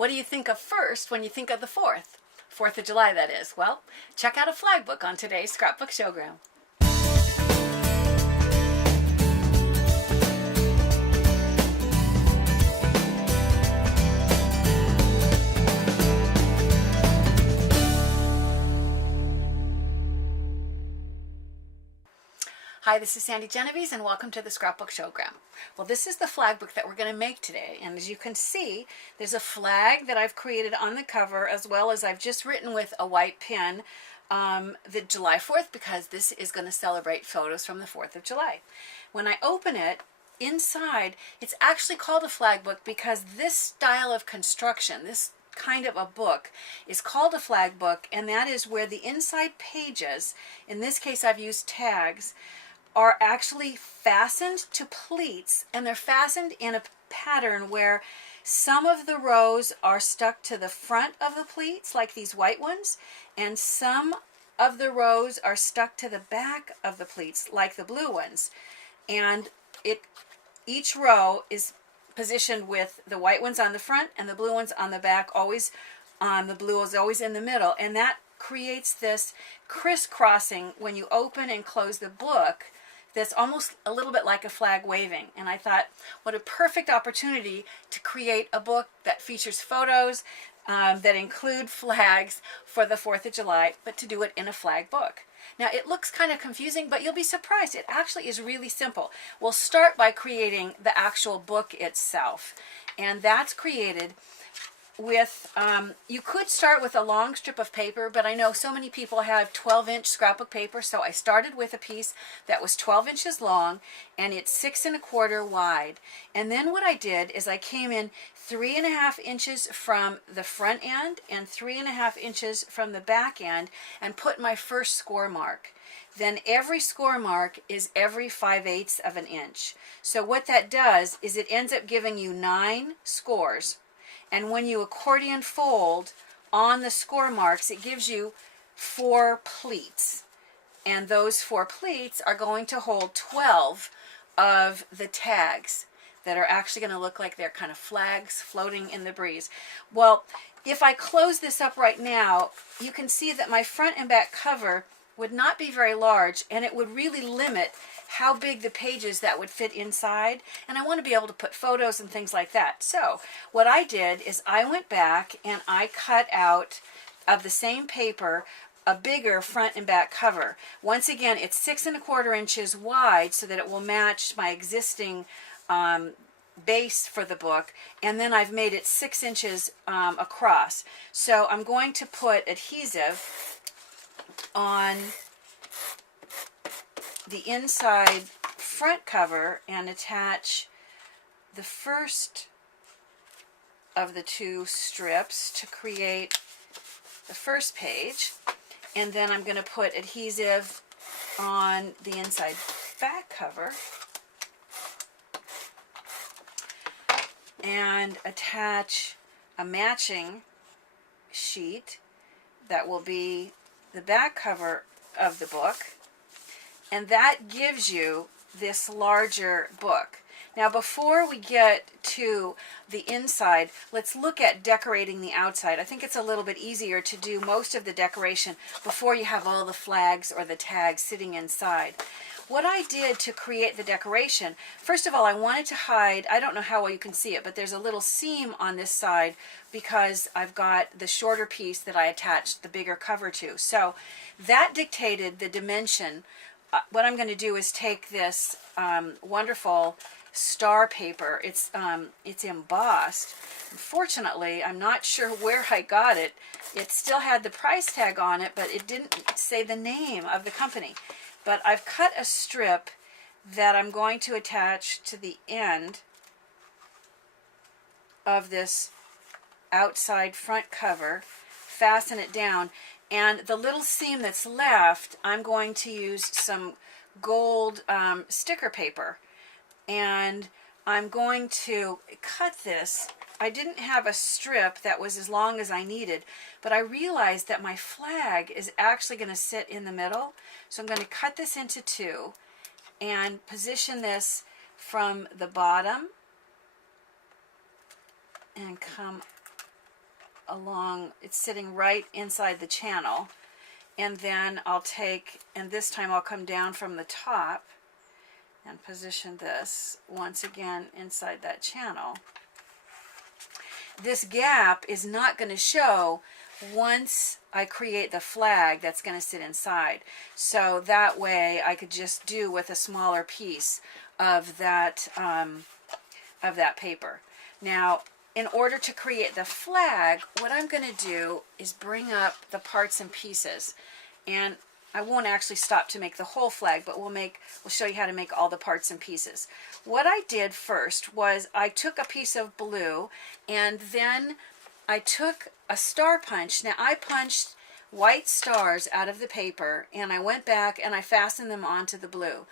What do you think of first when you think of the 4th? 4th of July, that is. Well, check out a flag book on today's Scrapbook Showgram. Hi, this is Sandy Genovese and welcome to the Scrapbook Showgram. Well, this is the flag book that we're going to make today, and as you can see, there's a flag that I've created on the cover, as well as I've just written with a white pen the July 4th, because this is going to celebrate photos from the 4th of July. When I open it, inside, it's actually called a flag book because this style of construction, this kind of a book, is called a flag book, and that is where the inside pages, in this case I've used tags, are actually fastened to pleats, and they're fastened in a pattern where some of the rows are stuck to the front of the pleats, like these white ones, and some of the rows are stuck to the back of the pleats, like the blue ones. And each row is positioned with the white ones on the front and the blue ones on the back, always the blue is always in the middle, and that creates this crisscrossing when you open and close the book that's almost a little bit like a flag waving. And I thought, what a perfect opportunity to create a book that features photos that include flags for the 4th of July, but to do it in a flag book. Now, it looks kind of confusing, but you'll be surprised. It actually is really simple. We'll start by creating the actual book itself, and that's created with, you could start with a long strip of paper, but I know so many people have 12-inch scrapbook paper, so I started with a piece that was 12 inches long, and it's 6 1/4 wide. And then what I did is I came in 3 1/2 inches from the front end and 3 1/2 inches from the back end, and put my first score mark. Then every score mark is every 5/8 of an inch. So what that does is it ends up giving you 9 scores. And when you accordion fold on the score marks, it gives you 4 pleats. And those 4 pleats are going to hold 12 of the tags that are actually going to look like they're kind of flags floating in the breeze. Well, if I close this up right now, you can see that my front and back cover would not be very large, and it would really limit how big the pages that would fit inside, and I want to be able to put photos and things like that. So what I did is I went back and I cut out of the same paper a bigger front and back cover. Once again, it's 6 1/4 inches wide so that it will match my existing base for the book, and then I've made it 6 inches across. So I'm going to put adhesive on the inside front cover and attach the first of the 2 strips to create the first page, and then I'm going to put adhesive on the inside back cover and attach a matching sheet that will be the back cover of the book, and that gives you this larger book. Now, before we get to the inside, let's look at decorating the outside. I think it's a little bit easier to do most of the decoration before you have all the flags or the tags sitting inside. What I did to create the decoration, first of all, I wanted to hide, I don't know how well you can see it, but there's a little seam on this side because I've got the shorter piece that I attached the bigger cover to. So that dictated the dimension. What I'm going to do is take this wonderful star paper. It's embossed. Unfortunately, I'm not sure where I got it. It still had the price tag on it, but it didn't say the name of the company. But I've cut a strip that I'm going to attach to the end of this outside front cover, fasten it down, and the little seam that's left, I'm going to use some gold sticker paper, and I'm going to cut this. I didn't have a strip that was as long as I needed, but I realized that my flag is actually going to sit in the middle. So I'm going to cut this into 2 and position this from the bottom and come along, it's sitting right inside the channel. And then I'll take, and this time I'll come down from the top and position this once again inside that channel. This gap is not going to show once I create the flag that's going to sit inside. So that way I could just do with a smaller piece of that paper. Now, in order to create the flag, what I'm going to do is bring up the parts and pieces. And I won't actually stop to make the whole flag, but we'll show you how to make all the parts and pieces. What I did first was I took a piece of blue, and then I took a star punch. Now I punched white stars out of the paper, and I went back and I fastened them onto the blue.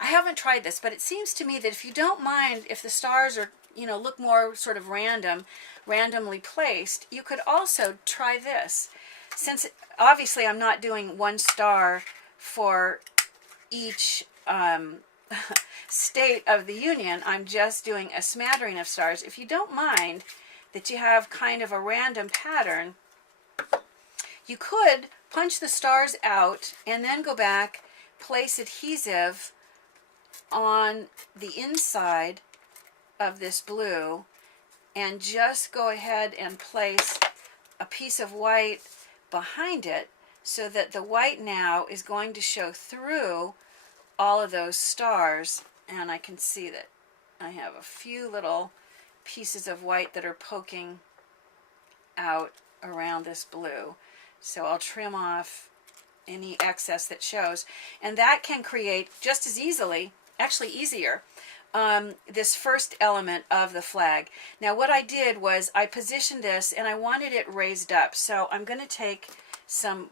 I haven't tried this, but it seems to me that if you don't mind if the stars are, look more sort of randomly placed, you could also try this. Since obviously I'm not doing one star for each state of the Union, I'm just doing a smattering of stars. If you don't mind that you have kind of a random pattern, you could punch the stars out and then go back, place adhesive on the inside of this blue, and just go ahead and place a piece of white behind it so that the white now is going to show through all of those stars. And I can see that I have a few little pieces of white that are poking out around this blue. So I'll trim off any excess that shows. And that can create just as easily, actually easier, this first element of the flag. Now what I did was I positioned this and I wanted it raised up. So I'm going to take some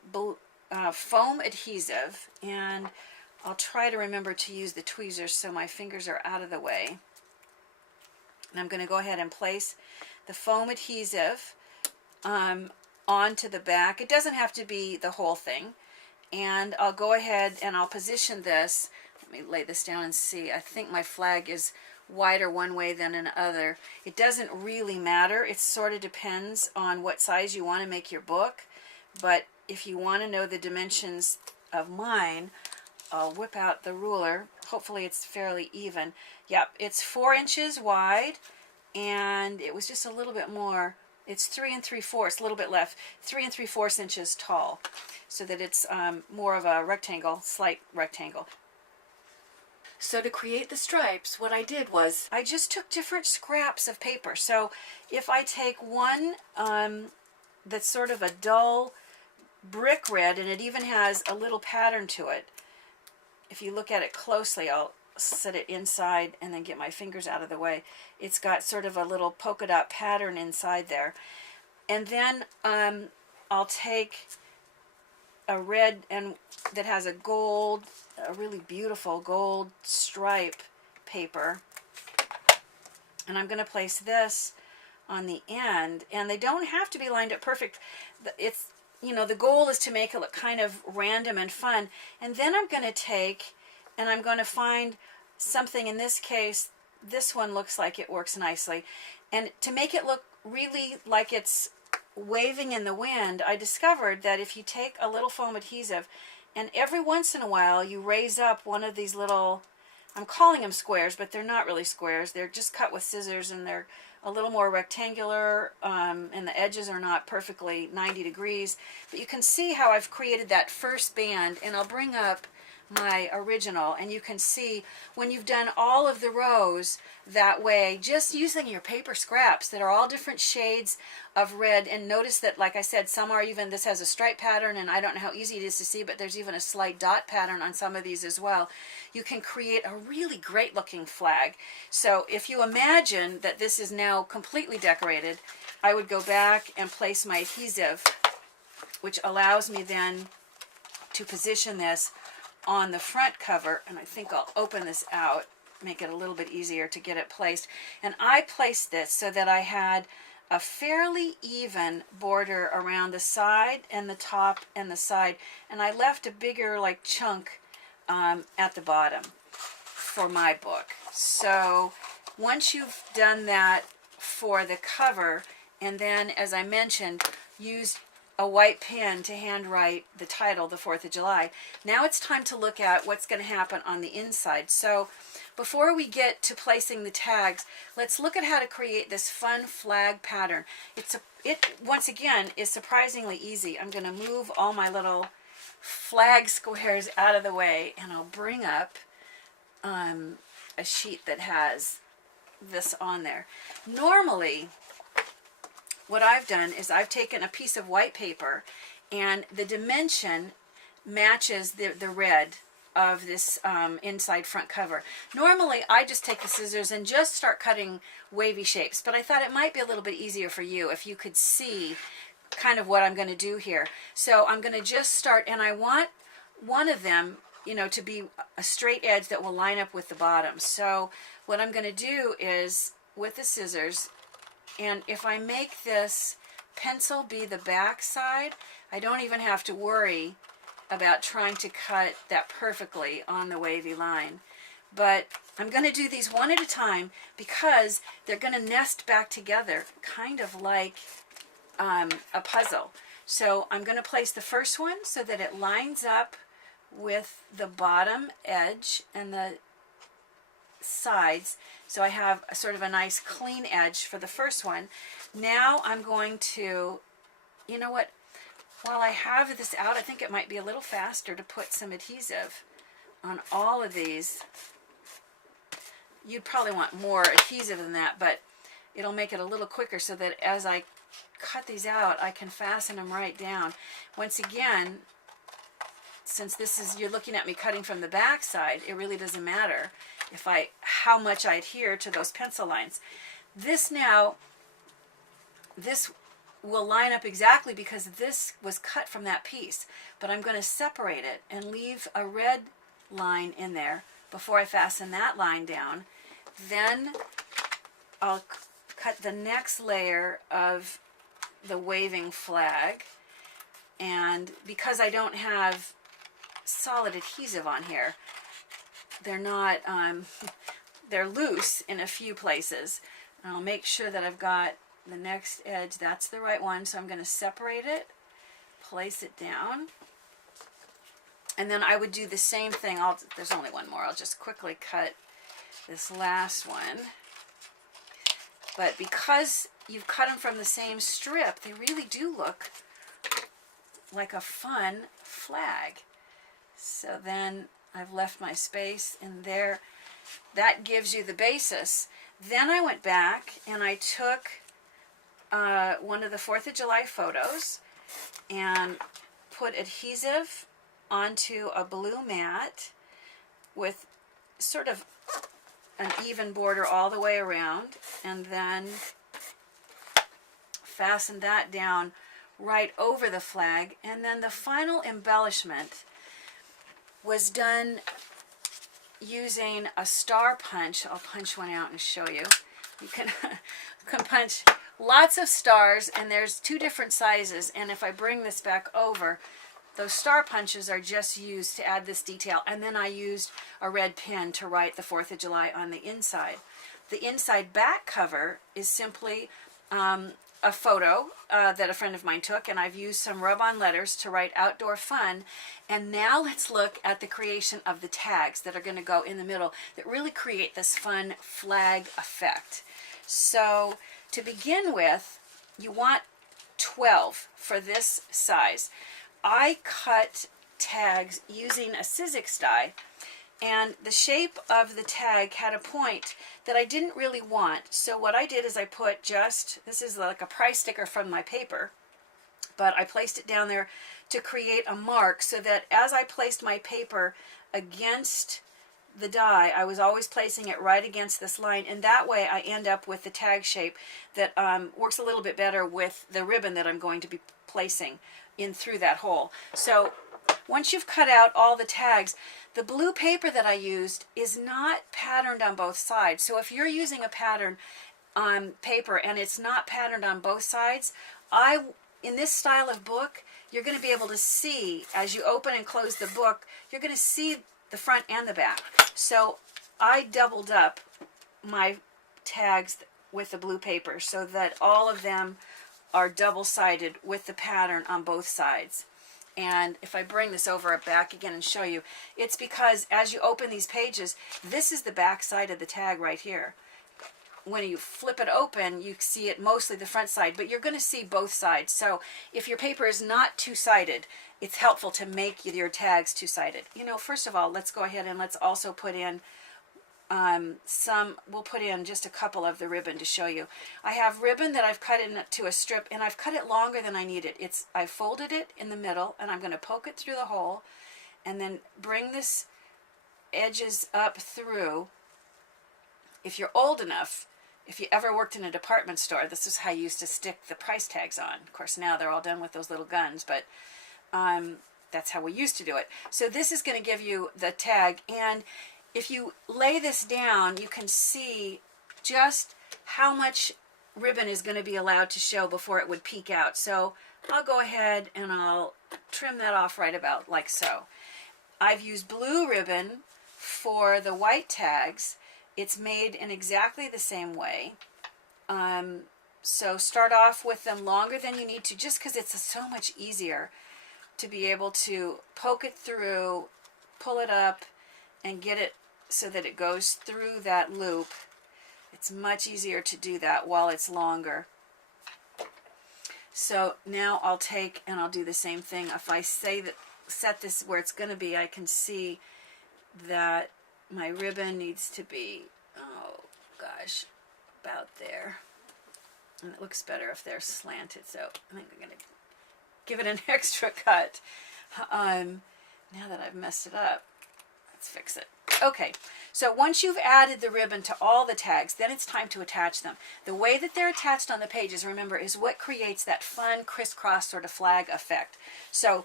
foam adhesive, and I'll try to remember to use the tweezers so my fingers are out of the way. And I'm going to go ahead and place the foam adhesive onto the back. It doesn't have to be the whole thing. And I'll go ahead and I'll position this. Let me lay this down and see. I think my flag is wider one way than another. It doesn't really matter. It sort of depends on what size you want to make your book. But if you want to know the dimensions of mine, I'll whip out the ruler. Hopefully it's fairly even. Yep, it's 4 inches wide, and it was just a little bit more. It's 3 3/4, a little bit left, 3 3/4 inches tall, so that it's more of a rectangle, slight rectangle. So to create the stripes, what I did was I just took different scraps of paper. So if I take one that's sort of a dull brick red, and it even has a little pattern to it. If you look at it closely, I'll set it inside and then get my fingers out of the way. It's got sort of a little polka dot pattern inside there. And then I'll take a red and that has a really beautiful gold stripe paper, and I'm going to place this on the end, and they don't have to be lined up perfect. It's, the goal is to make it look kind of random and fun. And then I'm going to take and I'm going to find something. In this case, this one looks like it works nicely, and to make it look really like it's waving in the wind, I discovered that if you take a little foam adhesive and every once in a while you raise up one of these little, I'm calling them squares, but they're not really squares. They're just cut with scissors, and they're a little more rectangular, and the edges are not perfectly 90 degrees. But you can see how I've created that first band, and I'll bring up my original, and you can see when you've done all of the rows that way, just using your paper scraps that are all different shades of red. And notice that, like I said, some are even, this has a stripe pattern, and I don't know how easy it is to see, but there's even a slight dot pattern on some of these as well. You can create a really great looking flag. So if you imagine that this is now completely decorated, I would go back and place my adhesive, which allows me then to position this on the front cover. And I think I'll open this out, make it a little bit easier to get it placed. And I placed this so that I had a fairly even border around the side and the top and the side, and I left a bigger chunk at the bottom for my book. So once you've done that for the cover and then, as I mentioned, use a white pen to handwrite the title, the 4th of July. Now it's time to look at what's going to happen on the inside. So before we get to placing the tags, let's look at how to create this fun flag pattern. It once again is surprisingly easy. I'm going to move all my little flag squares out of the way, and I'll bring up a sheet that has this on there. Normally, what I've done is I've taken a piece of white paper, and the dimension matches the red of this inside front cover. Normally, I just take the scissors and just start cutting wavy shapes, but I thought it might be a little bit easier for you if you could see kind of what I'm going to do here. So I'm going to just start, and I want one of them, you know, to be a straight edge that will line up with the bottom. So what I'm going to do is, with the scissors, and if I make this pencil be the back side, I don't even have to worry about trying to cut that perfectly on the wavy line. But I'm going to do these one at a time because they're going to nest back together, kind of like a puzzle. So I'm going to place the first one so that it lines up with the bottom edge and the sides, so I have a sort of a nice clean edge for the first one. Now I'm going to, you know what, while I have this out, I think it might be a little faster to put some adhesive on all of these. You'd probably want more adhesive than that, but it'll make it a little quicker so that as I cut these out, I can fasten them right down. Once again, since this is, you're looking at me cutting from the back side, it really doesn't matter how much I adhere to those pencil lines. This will line up exactly because this was cut from that piece, but I'm going to separate it and leave a red line in there before I fasten that line down. Then I'll cut the next layer of the waving flag, and because I don't have solid adhesive on here, they're not, they're loose in a few places. And I'll make sure that I've got the next edge, that's the right one, so I'm going to separate it, place it down, and then I would do the same thing. There's only one more. I'll just quickly cut this last one. But because you've cut them from the same strip, they really do look like a fun flag. So then I've left my space in there. That gives you the basis. Then I went back and I took one of the 4th of July photos and put adhesive onto a blue mat with sort of an even border all the way around, and then fasten that down right over the flag. And then the final embellishment was done using a star punch. I'll punch one out and show you. You can, punch lots of stars, and there's 2 different sizes, and if I bring this back over, those star punches are just used to add this detail. And then I used a red pen to write the 4th of July on the inside. The inside back cover is simply a photo that a friend of mine took, and I've used some rub-on letters to write outdoor fun. And now let's look at the creation of the tags that are going to go in the middle that really create this fun flag effect. So to begin with, you want 12 for this size. I cut tags using a Sizzix die, and the shape of the tag had a point that I didn't really want. So what I did is I put this is like a price sticker from my paper, but I placed it down there to create a mark so that as I placed my paper against the die, I was always placing it right against this line, and that way I end up with the tag shape that works a little bit better with the ribbon that I'm going to be placing in through that hole. So once you've cut out all the tags, the blue paper that I used is not patterned on both sides. So if you're using a pattern on paper and it's not patterned on both sides, in this style of book, you're going to be able to see, as you open and close the book, you're going to see the front and the back. So I doubled up my tags with the blue paper so that all of them are double-sided with the pattern on both sides. And if I bring this over back again and show you, it's because as you open these pages, this is the back side of the tag right here. When you flip it open, you see it mostly the front side, but you're going to see both sides. So if your paper is not two-sided, it's helpful to make your tags two-sided. You know, first of all, let's go ahead and let's also put in we'll put in just a couple of the ribbon to show you. I have ribbon that I've cut into a strip, and I've cut it longer than I need it. I folded it in the middle, and I'm going to poke it through the hole, and then bring this edges up through. If you're old enough, if you ever worked in a department store, this is how you used to stick the price tags on. Of course, now they're all done with those little guns, but that's how we used to do it. So this is going to give you the tag, and if you lay this down, you can see just how much ribbon is going to be allowed to show before it would peek out. So I'll go ahead and I'll trim that off right about like so. I've used blue ribbon for the white tags. It's made in exactly the same way. So start off with them longer than you need to, just because it's so much easier to be able to poke it through, pull it up, and get it so that it goes through that loop. It's much easier to do that while it's longer. So now I'll take and I'll do the same thing. If I set this where it's going to be, I can see that my ribbon needs to be, oh gosh, about there. And it looks better if they're slanted, so I think I'm going to give it an extra cut. Now that I've messed it up, let's fix it. Okay, so once you've added the ribbon to all the tags, then it's time to attach them. The way that they're attached on the pages, remember, is what creates that fun crisscross sort of flag effect. So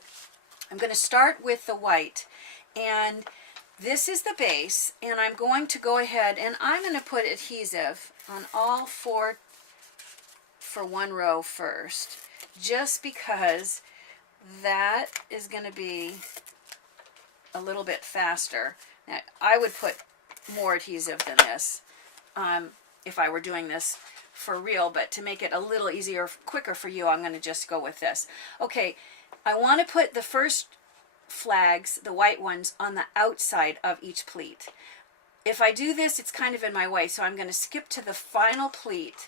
I'm going to start with the white, and this is the base, and I'm going to go ahead and I'm going to put adhesive on all four for one row first, just because that is going to be a little bit faster. Now, I would put more adhesive than this if I were doing this for real, but to make it a little easier, quicker for you, I'm going to just go with this. Okay, I want to put the first flags, the white ones, on the outside of each pleat. If I do this, it's kind of in my way, so I'm going to skip to the final pleat,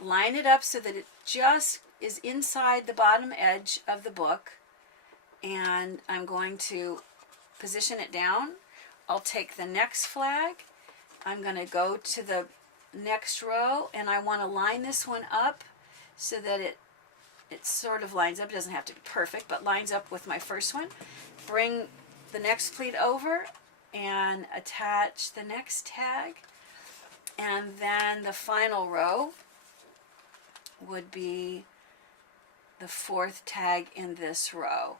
line it up so that it just is inside the bottom edge of the book, and I'm going to position it down. I'll take the next flag, I'm going to go to the next row, and I want to line this one up so that it sort of lines up. It doesn't have to be perfect, but lines up with my first one. Bring the next pleat over and attach the next tag, and then the final row would be the fourth tag in this row.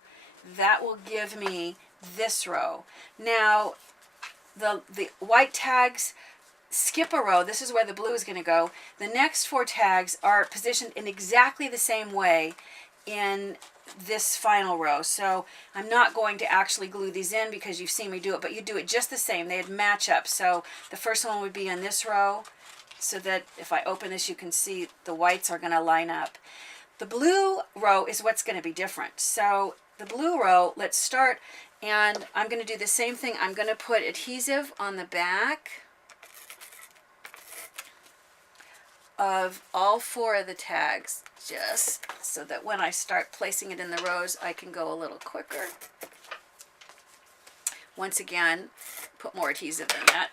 That will give me this row. Now, the white tags skip a row. This is where the blue is going to go. The next four tags are positioned in exactly the same way in this final row. So I'm not going to actually glue these in because you've seen me do it, but you do it just the same. They'd match up. So the first one would be in this row, so that if I open this, you can see the whites are going to line up. The blue row is what's going to be different. So the blue row, let's start, and I'm going to do the same thing. I'm going to put adhesive on the back of all four of the tags, just so that when I start placing it in the rows, I can go a little quicker. Once again, put more adhesive than that.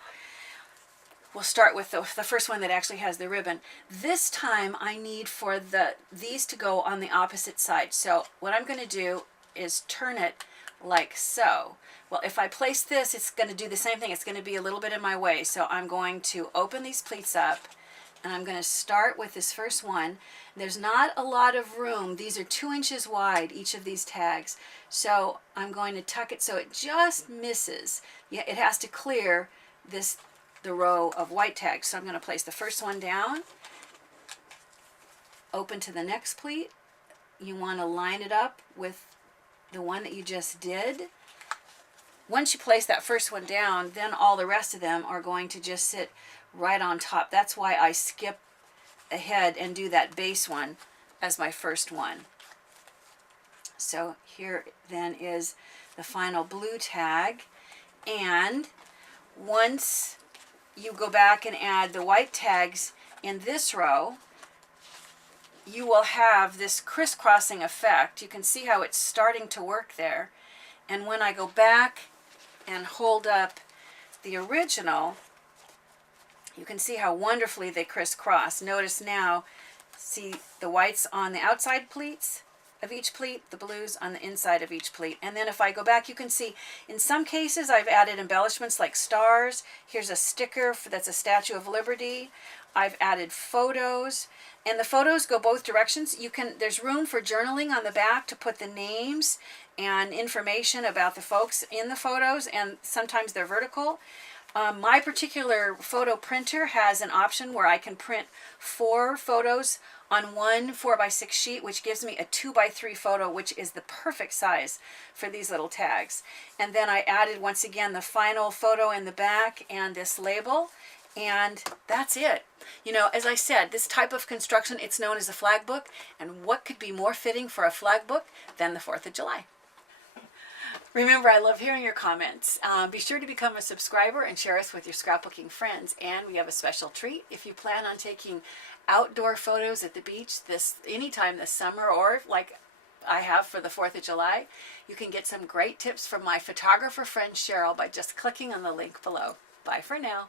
We'll start with the first one that actually has the ribbon. This time I need for these to go on the opposite side. So what I'm going to do is turn it like so. Well, if I place this, it's going to do the same thing. It's going to be a little bit in my way. So I'm going to open these pleats up, and I'm going to start with this first one. There's not a lot of room. These are 2 inches wide, each of these tags. So I'm going to tuck it so it just misses. Yeah, it has to clear the row of white tags. So I'm going to place the first one down, open to the next pleat. You want to line it up with the one that you just did. Once you place that first one down, then all the rest of them are going to just sit right on top. That's why I skip ahead and do that base one as my first one. So here then is the final blue tag, and once you go back and add the white tags in this row, you will have this crisscrossing effect. You can see how it's starting to work there. And when I go back and hold up the original, you can see how wonderfully they crisscross. Notice now, see the whites on the outside pleats of each pleat, the blues on the inside of each pleat. And then if I go back, you can see in some cases I've added embellishments like stars. Here's a sticker that's a Statue of Liberty. I've added photos, and the photos go both directions. There's room for journaling on the back to put the names and information about the folks in the photos, and sometimes they're vertical. My particular photo printer has an option where I can print 4 photos on one 4x6 sheet, which gives me a 2x3 photo, which is the perfect size for these little tags. And then I added, once again, the final photo in the back and this label, and that's it. You know, as I said, this type of construction, it's known as a flag book, and what could be more fitting for a flag book than the 4th of July? Remember, I love hearing your comments. Be sure to become a subscriber and share us with your scrapbooking friends. And we have a special treat. If you plan on taking outdoor photos at the beach anytime this summer, or like I have for the 4th of July, you can get some great tips from my photographer friend Cheryl by just clicking on the link below. Bye for now.